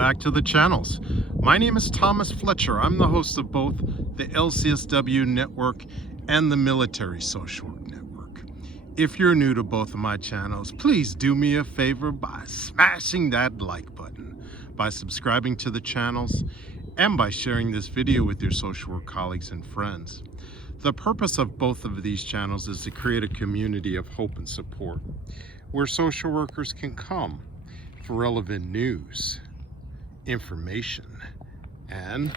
back to the channels. My name is Thomas Fletcher. I'm the host of both the LCSW network and the Military Social Work Network. If you're new to both of my channels, please do me a favor by smashing that like button, by subscribing to the channels, and by sharing this video with your social work colleagues and friends. The purpose of both of these channels is to create a community of hope and support where social workers can come for relevant news, information, and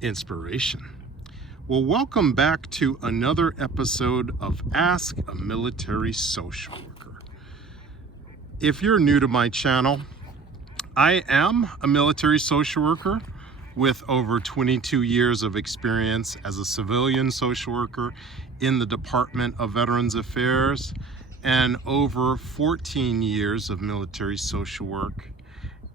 inspiration. Well, welcome back to another episode of Ask a Military Social Worker. If you're new to my channel, I am a military social worker with over 22 years of experience as a civilian social worker in the Department of Veterans Affairs and over 14 years of military social work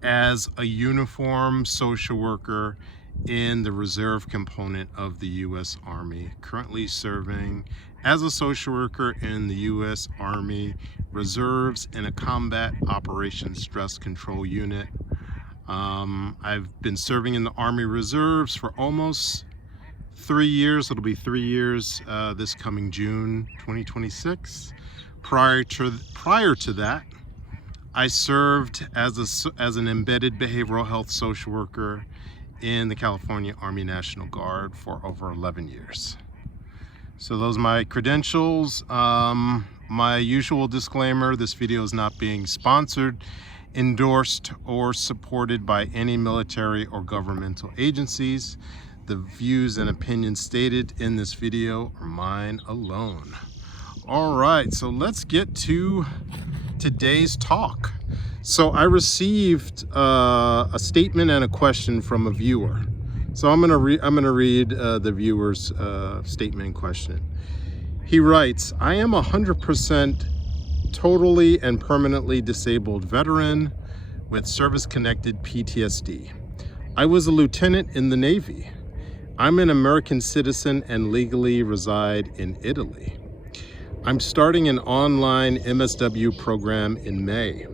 as a uniformed social worker in the reserve component of the U.S. Army, currently serving as a social worker in the U.S. Army Reserves in a Combat Operations Stress Control Unit. I've been serving in the Army Reserves for almost 3 years. It'll be 3 years this coming June 2026. Prior to that, I served as an embedded behavioral health social worker in the California Army National Guard for over 11 years. So those are my credentials. My usual disclaimer, this video is not being sponsored, endorsed, or supported by any military or governmental agencies. The views and opinions stated in this video are mine alone. All right, so let's get to today's talk. So I received a statement and a question from a viewer. So I'm gonna read the viewer's statement and question. He writes, "I am 100% totally and permanently disabled veteran with service-connected PTSD. I was a lieutenant in the Navy. I'm an American citizen and legally reside in Italy. I'm starting an online MSW program in May.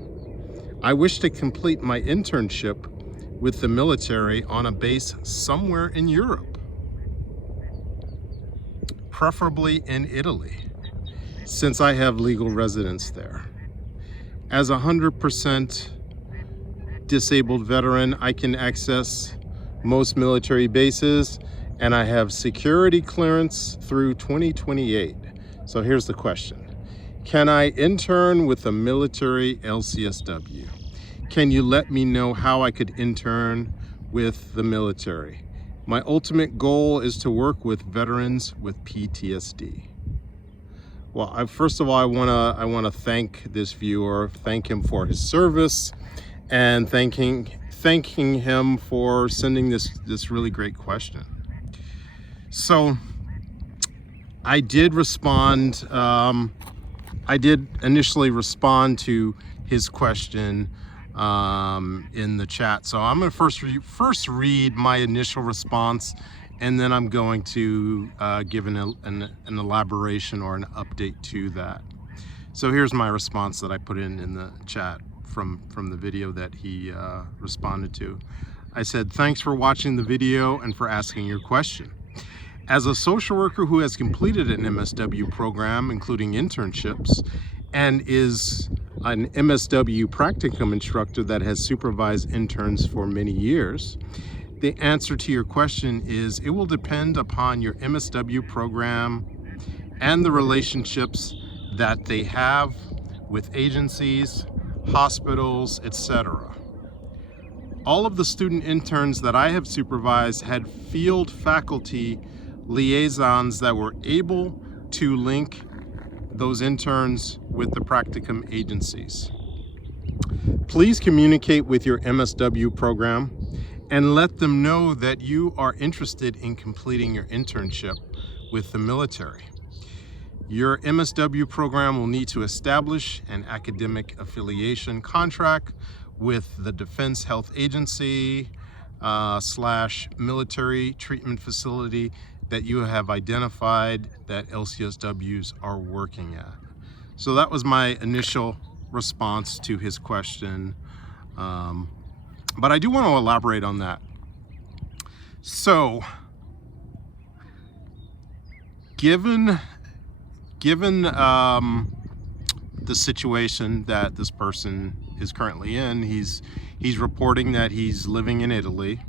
I wish to complete my internship with the military on a base somewhere in Europe, preferably in Italy, since I have legal residence there. As a 100% disabled veteran, I can access most military bases, and I have security clearance through 2028. So here's the question. Can I intern with the military LCSW? Can you let me know how I could intern with the military? My ultimate goal is to work with veterans with PTSD." Well, first of all, I wanna thank this viewer, thank him for his service, and thanking him for sending this really great question. So I did respond. I did initially respond to his question in the chat. So I'm going to first read my initial response, and then I'm going to give an elaboration or an update to that. So here's my response that I put in the chat from the video that he responded to. I said, "Thanks for watching the video and for asking your question. As a social worker who has completed an MSW program, including internships, and is an MSW practicum instructor that has supervised interns for many years, the answer to your question is it will depend upon your MSW program and the relationships that they have with agencies, hospitals, etc. All of the student interns that I have supervised had field faculty liaisons that were able to link those interns with the practicum agencies. Please communicate with your MSW program and let them know that you are interested in completing your internship with the military. Your MSW program will need to establish an academic affiliation contract with the Defense Health Agency / military treatment facility that you have identified that LCSWs are working at." So that was my initial response to his question. But I do want to elaborate on that. So, given the situation that this person is currently in, he's reporting that he's living in Italy.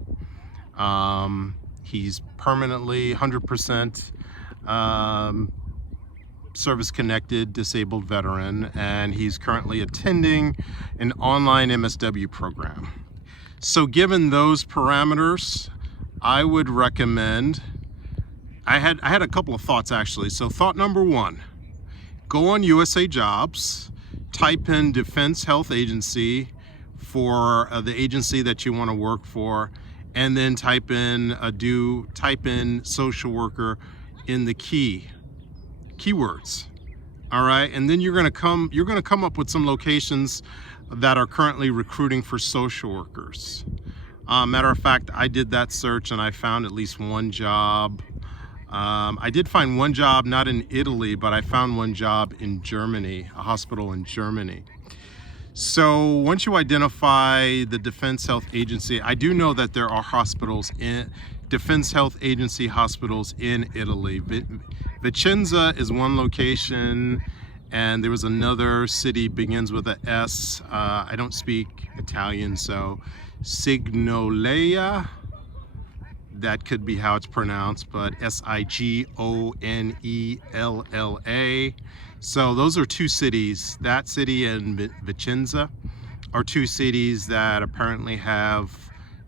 He's permanently 100% service-connected disabled veteran, and he's currently attending an online MSW program. So given those parameters, I would recommend, I had a couple of thoughts actually. So thought number one, go on USA Jobs, type in Defense Health Agency for the agency that you want to work for, and then type in social worker in the keywords. All right, and then you're gonna come up with some locations that are currently recruiting for social workers. Matter of fact, I did that search and I found at least one job. I did find one job, not in Italy, but I found one job in Germany, a hospital in Germany. So once you identify the Defense Health Agency, I do know that there are hospitals in Defense Health Agency hospitals in Italy. Vicenza is one location, and there was another city begins with a S. I don't speak Italian, so Signolela, that could be how it's pronounced, but Sigonella. So those are two cities. That city and Vicenza are two cities that apparently have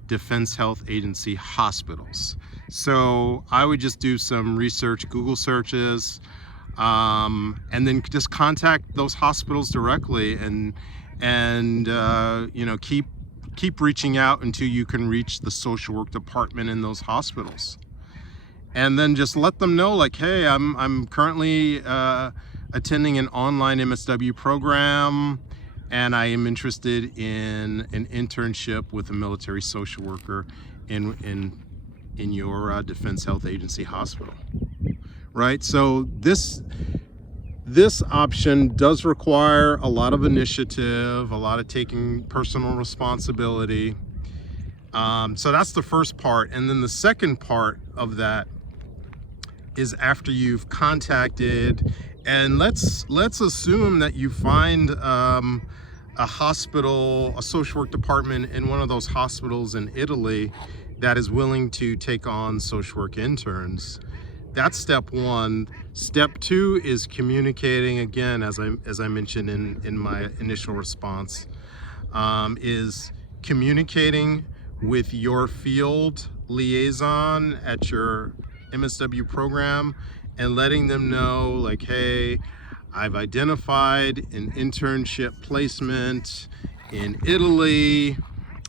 Defense Health Agency hospitals. So I would just do some research, Google searches, and then just contact those hospitals directly, and you know, keep reaching out until you can reach the social work department in those hospitals, and then just let them know, like, hey, I'm currently attending an online MSW program, and I am interested in an internship with a military social worker in your Defense Health Agency hospital, right? So this option does require a lot of initiative, a lot of taking personal responsibility. So that's the first part. And then the second part of that is after you've contacted, and let's assume that you find a hospital, a social work department in one of those hospitals in Italy that is willing to take on social work interns. That's step one. Step two is communicating, again, as I mentioned in my initial response, is communicating with your field liaison at your MSW program and letting them know, like, hey, I've identified an internship placement in Italy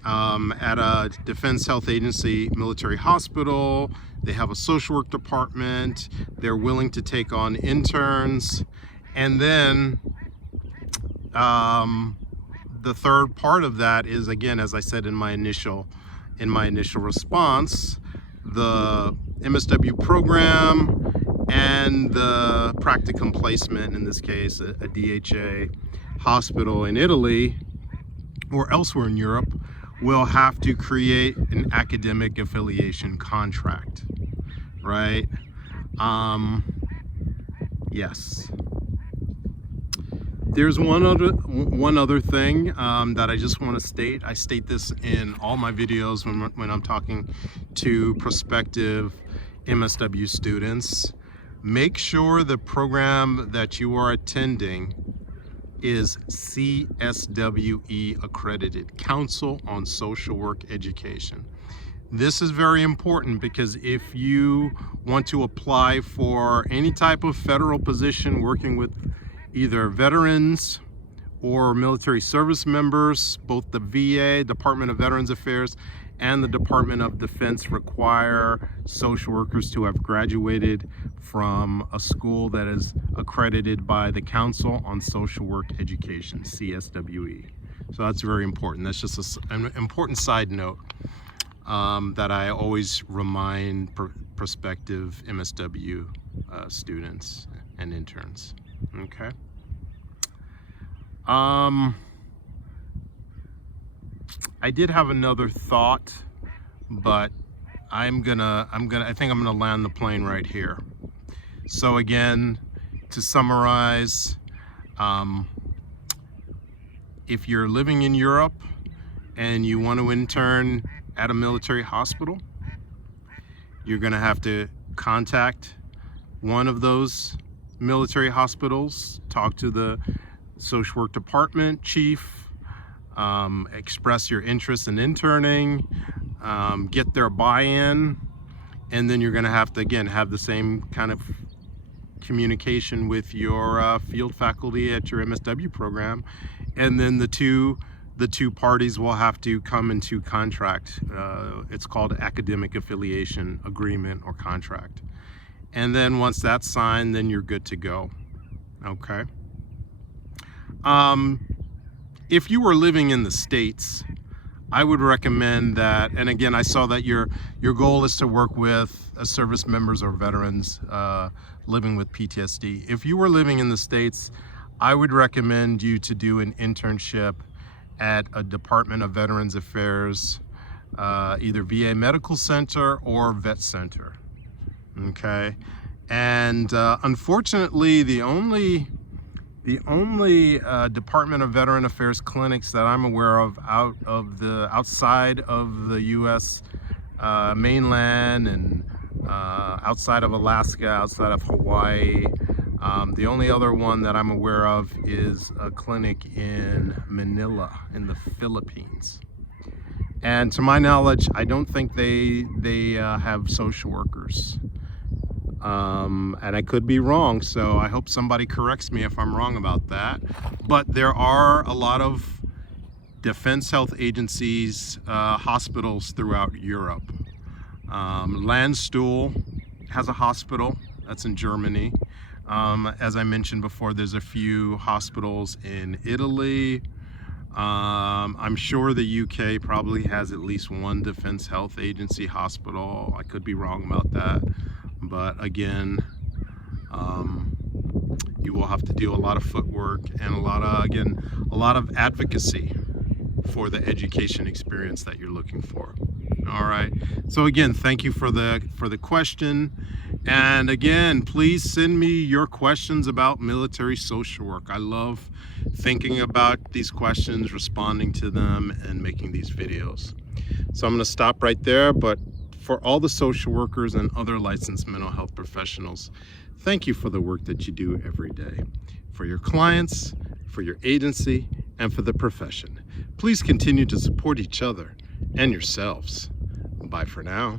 at a Defense Health Agency military hospital. They have a social work department. They're willing to take on interns. And then the third part of that is, again, as I said in my initial response, the MSW program and the practicum placement, in this case a DHA hospital in Italy or elsewhere in Europe, will have to create an academic affiliation contract, right? Yes. There's one other thing that I just want to state. I state this in all my videos when I'm talking to prospective MSW students. Make sure the program that you are attending is CSWE accredited, Council on Social Work Education. This is very important because if you want to apply for any type of federal position working with either veterans or military service members, both the VA, Department of Veterans Affairs, and the Department of Defense require social workers to have graduated from a school that is accredited by the Council on Social Work Education, CSWE. So that's very important. That's just an important side note that I always remind prospective MSW students and interns. Okay. I did have another thought, but I think I'm gonna land the plane right here. So again, to summarize, if you're living in Europe and you want to intern at a military hospital, you're gonna have to contact one of those military hospitals, talk to the social work department chief, express your interest in interning, get their buy-in, and then you're going to have to again have the same kind of communication with your field faculty at your MSW program, and then the two parties will have to come into contract. It's called academic affiliation agreement or contract, and then once that's signed, then you're good to go. Okay. If you were living in the States, I would recommend that, and again, I saw that your goal is to work with service members or veterans living with PTSD. If you were living in the States, I would recommend you to do an internship at a Department of Veterans Affairs, either VA Medical Center or Vet Center. Okay, and unfortunately, the only Department of Veteran Affairs clinics that I'm aware of outside of the U.S. Mainland and outside of Alaska, outside of Hawaii, the only other one that I'm aware of is a clinic in Manila in the Philippines. And to my knowledge, I don't think they have social workers. And I could be wrong, so I hope somebody corrects me if I'm wrong about that. But there are a lot of defense health agencies, hospitals throughout Europe. Landstuhl has a hospital that's in Germany. As I mentioned before, there's a few hospitals in Italy. I'm sure the UK probably has at least one defense health agency hospital. I could be wrong about that. But again, you will have to do a lot of footwork and a lot of advocacy for the education experience that you're looking for. All right. So again, thank you for the question. And again, please send me your questions about military social work. I love thinking about these questions, responding to them, and making these videos. So I'm going to stop right there, but for all the social workers and other licensed mental health professionals, thank you for the work that you do every day. For your clients, for your agency, and for the profession. Please continue to support each other and yourselves. Bye for now.